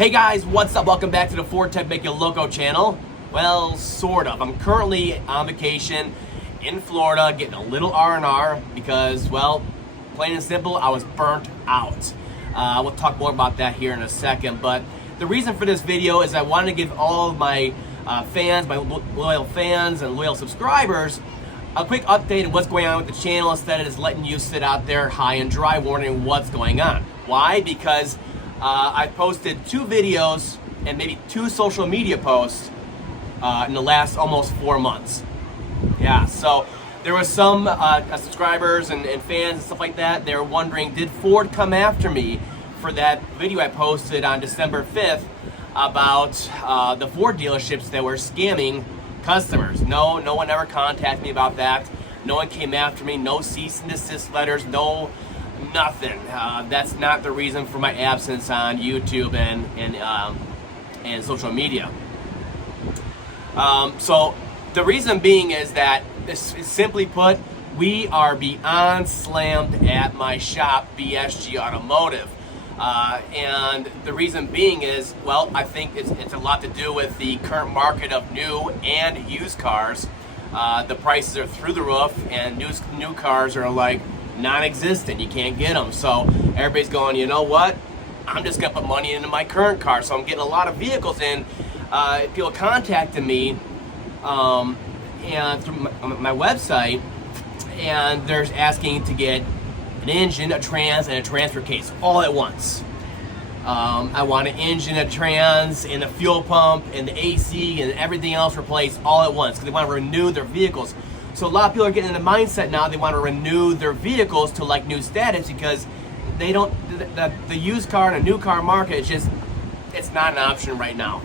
Hey guys, what's up? Welcome back to the Ford Tech Make You Loco channel. Well, sort of. I'm currently on vacation in Florida, getting a little R&R because, well, plain and simple, I was burnt out. We'll talk more about that here in a second, but the reason for this video is I wanted to give all of my fans, my loyal fans and loyal subscribers, a quick update on what's going on with the channel instead of just letting you sit out there high and dry wondering what's going on. Why? Because I posted 2 videos and maybe 2 social media posts in the last almost 4 months. Yeah, so there was some subscribers and fans and stuff like that. They were wondering, did Ford come after me for that video I posted on December 5th about the Ford dealerships that were scamming customers? No one ever contacted me about that. No one came after me. No cease and desist letters. Nothing. That's not the reason for my absence on YouTube and social media. So the reason being is that, simply put, we are beyond slammed at my shop, BSG Automotive. And the reason being is, well, I think it's a lot to do with the current market of new and used cars. The prices are through the roof, and new cars are like non-existent. You can't get them. So everybody's going, you know what? I'm just gonna put money into my current car. So I'm getting a lot of vehicles in. People contacting me and through my website, and they're asking to get an engine, a trans, and a transfer case all at once. I want an engine, a trans, and a fuel pump, and the AC, and everything else replaced all at once because they want to renew their vehicles. So a lot of people are getting in the mindset now they want to renew their vehicles to like new status because they don't, the used car and a new car market, it's not an option right now.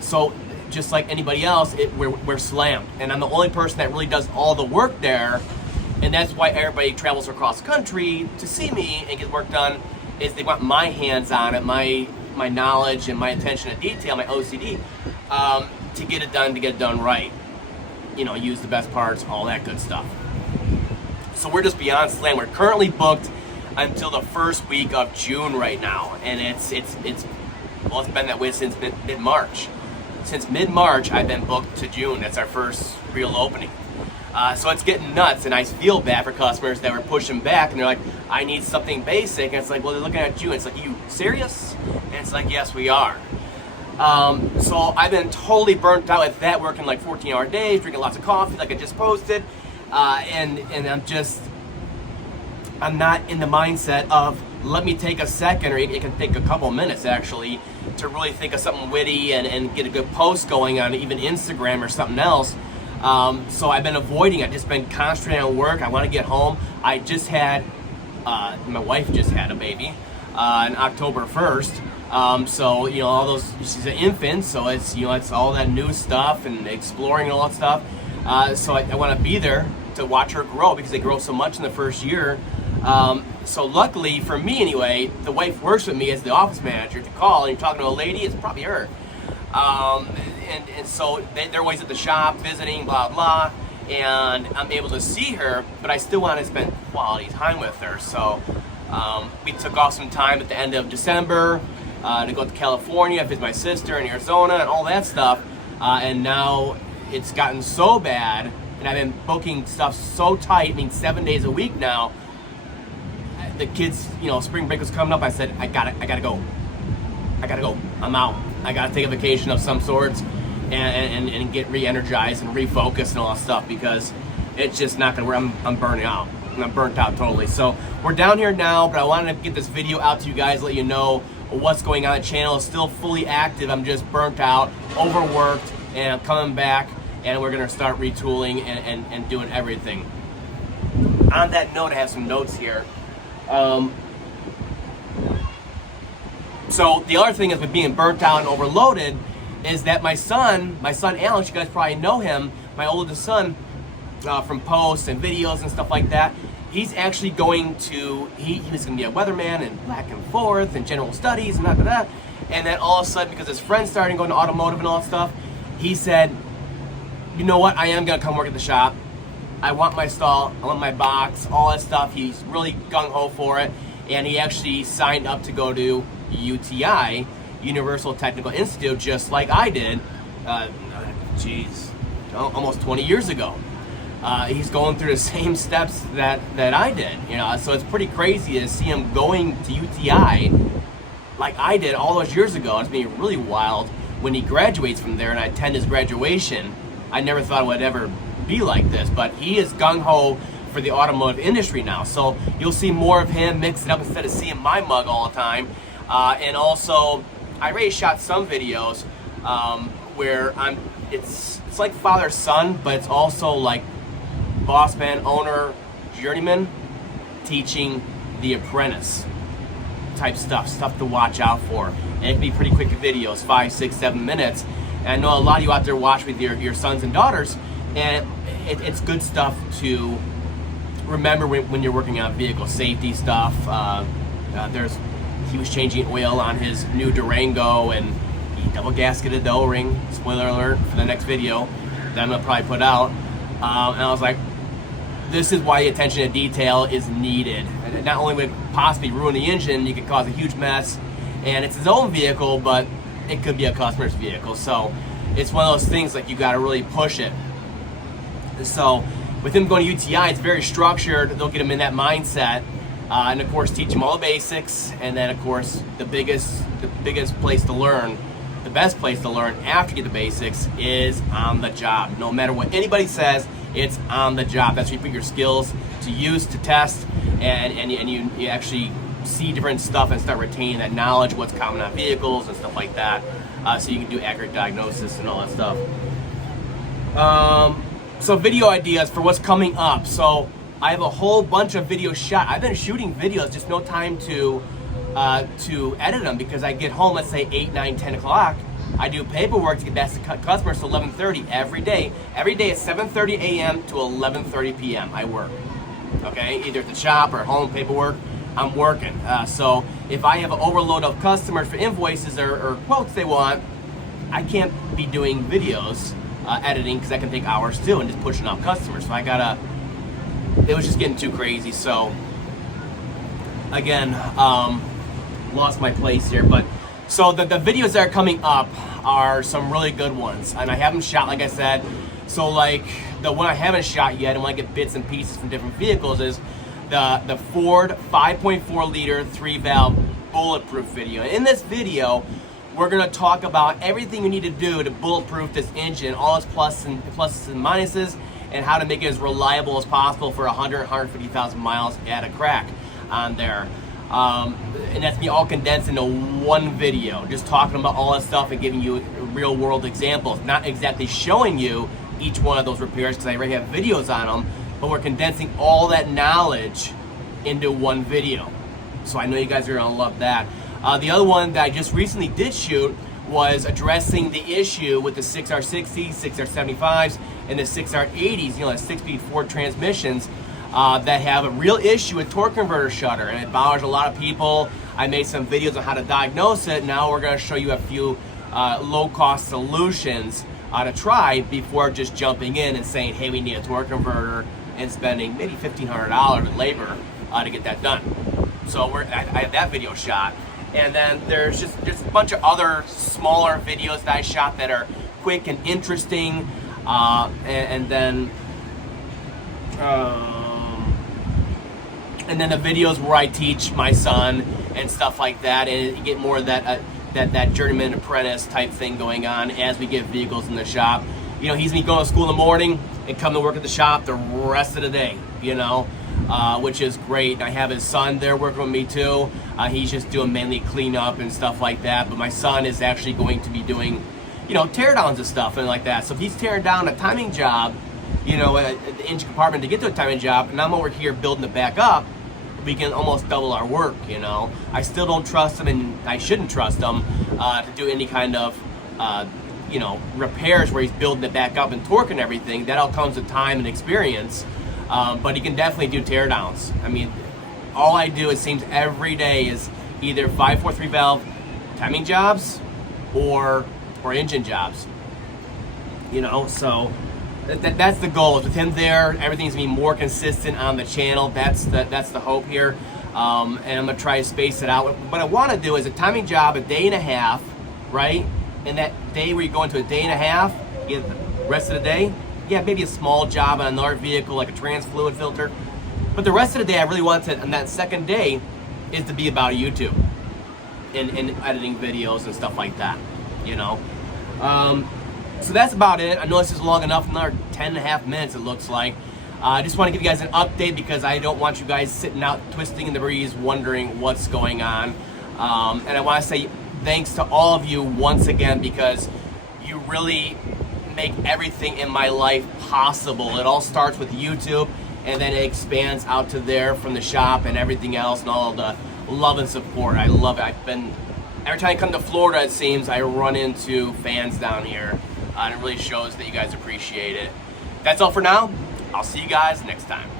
So just like anybody else, we're slammed. And I'm the only person that really does all the work there. And that's why everybody travels across the country to see me and get work done, is they want my hands on it, my knowledge and my attention to detail, my OCD, to get it done right. You know, use the best parts, all that good stuff. So we're just beyond slammed. We're currently booked until the first week of June right now. And it's been that way since mid-March. Since mid-March, I've been booked to June. That's our first real opening. So it's getting nuts, and I feel bad for customers that were pushing back, and they're like, I need something basic. And it's like, well, they're looking at June. It's like, you serious? And it's like, yes, we are. So I've been totally burnt out with that, working like 14-hour days, drinking lots of coffee like I just posted. And I'm not in the mindset of, let me take a second, or it can take a couple minutes actually, to really think of something witty and get a good post going on even Instagram or something else. So I've been avoiding it. I've just been concentrating on work. I want to get home. I just had, my wife just had a baby on October 1st. So, you know, all those, she's an infant, so it's, you know, it's all that new stuff and exploring and all that stuff. So I want to be there to watch her grow because they grow so much in the first year. So luckily for me anyway, the wife works with me as the office manager. If you call and you're talking to a lady, it's probably her. And so they're always at the shop visiting, blah, blah, and I'm able to see her, but I still want to spend quality time with her. So we took off some time at the end of December to go to California, visit my sister in Arizona and all that stuff. And now it's gotten so bad, and I've been booking stuff so tight, I mean 7 days a week now. The kids, you know, spring break was coming up. I said, I gotta go. I'm out. I gotta take a vacation of some sorts and get re-energized and refocused and all that stuff because it's just not gonna work. I'm burning out. I'm burnt out totally. So we're down here now, but I wanted to get this video out to you guys, let you know what's going on. The channel is still fully active. I'm just burnt out, overworked, and I'm coming back, and we're gonna start retooling and doing everything. On that note, I have some notes here. So the other thing is with being burnt out and overloaded is that my son Alex, you guys probably know him, my oldest son, from posts and videos and stuff like that. He's actually going to, he was going to be a weatherman and back and forth and general studies and that. And then all of a sudden, because his friends started going to automotive and all that stuff, he said, you know what, I am going to come work at the shop. I want my stall, I want my box, all that stuff. He's really gung-ho for it. And he actually signed up to go to UTI Universal Technical Institute, just like I did, almost 20 years ago. He's going through the same steps that I did, so it's pretty crazy to see him going to UTI like I did all those years ago. It's been really wild when he graduates from there and I attend his graduation. I never thought it would ever be like this, but he is gung-ho for the automotive industry now. So you'll see more of him, mix it up instead of seeing my mug all the time. And also, I already shot some videos where it's like father-son, but it's also like boss man, owner, journeyman teaching the apprentice type stuff to watch out for. And it can be pretty quick videos, 5, 6, 7 minutes. And I know a lot of you out there watch with your sons and daughters, and it's good stuff to remember when you're working on vehicle safety stuff. He was changing oil on his new Durango, and he double gasketed the O-ring. Spoiler alert for the next video that I'm gonna probably put out. And I was like, this is why the attention to detail is needed. And not only would it possibly ruin the engine, you could cause a huge mess, and it's his own vehicle, but it could be a customer's vehicle. So it's one of those things like you got to really push it. So with him going to UTI, it's very structured. They'll get him in that mindset, and of course teach him all the basics. And then of course the biggest place to learn, the best place to learn after you get the basics is on the job. No matter what anybody says, it's on the job. That's where you put your skills to use, to test, and you actually see different stuff and start retaining that knowledge, what's common on vehicles and stuff like that, so you can do accurate diagnosis and all that stuff. So video ideas for what's coming up. So I have a whole bunch of videos shot. I've been shooting videos, just no time to edit them because I get home, let's say 8, 9, 10 o'clock. I do paperwork to get back to customers to 11:30 every day. Every day at 7:30 a.m. to 11:30 p.m. I work. Okay, either at the shop or home paperwork, I'm working. So if I have an overload of customers for invoices or quotes they want, I can't be doing videos editing because that can take hours too, and just pushing out customers. So it was just getting too crazy. So again, lost my place here, but so the videos that are coming up are some really good ones, and I haven't shot, like I said. So like the one I haven't shot yet, and when I get bits and pieces from different vehicles, is the Ford 5.4 liter 3-valve bulletproof video. In this video, we're gonna talk about everything you need to do to bulletproof this engine, all its pluses and minuses, and how to make it as reliable as possible for 150,000 miles at a crack on there. And that's me all condensed into one video, just talking about all that stuff and giving you real world examples, not exactly showing you each one of those repairs because I already have videos on them, but we're condensing all that knowledge into one video. So I know you guys are gonna love that. The other one that I just recently did shoot was addressing the issue with the 6R60s, 6R75s, and the 6R80s, the 6-speed Ford transmissions that have a real issue with torque converter shutter, and it bothers a lot of people. I made some videos on how to diagnose it. Now we're going to show you a few low-cost solutions to try before just jumping in and saying, hey, we need a torque converter, and spending maybe $1,500 in labor to get that done. So I have that video shot. And then there's just a bunch of other smaller videos that I shot that are quick and interesting. And then the videos where I teach my son and stuff like that, and you get more of that journeyman apprentice type thing going on as we get vehicles in the shop. He's me going to school in the morning and come to work at the shop the rest of the day, which is great. I have his son there working with me too. He's just doing mainly cleanup and stuff like that, but my son is actually going to be doing, tear downs and stuff and like that. So if he's tearing down a timing job, at the engine compartment to get to a timing job, and I'm over here building it back up, we can almost double our work. I still don't trust him, and I shouldn't trust him to do any kind of repairs where he's building it back up and torque and everything. That all comes with time and experience, but he can definitely do tear downs. I mean, all I do, it seems, every day is either 5.43 valve timing jobs or engine jobs. So that's the goal. With him there, everything's gonna be more consistent on the channel. That's the hope here. and I'm gonna try to space it out. What I want to do is a timing job, a day and a half, right? And that day where you go into a day and a half, you get the rest of the day, yeah, maybe a small job on another vehicle like a trans fluid filter. But the rest of the day, I really want to, on that second day, is to be about YouTube and editing videos and stuff like that, you know. So that's about it. I know this is long enough, another 10 and a half minutes it looks like. I just want to give you guys an update because I don't want you guys sitting out twisting in the breeze wondering what's going on. And I want to say thanks to all of you once again because you really make everything in my life possible. It all starts with YouTube and then it expands out to there from the shop and everything else and all the love and support. I love it. Every time I come to Florida, it seems I run into fans down here. And it really shows that you guys appreciate it. That's all for now. I'll see you guys next time.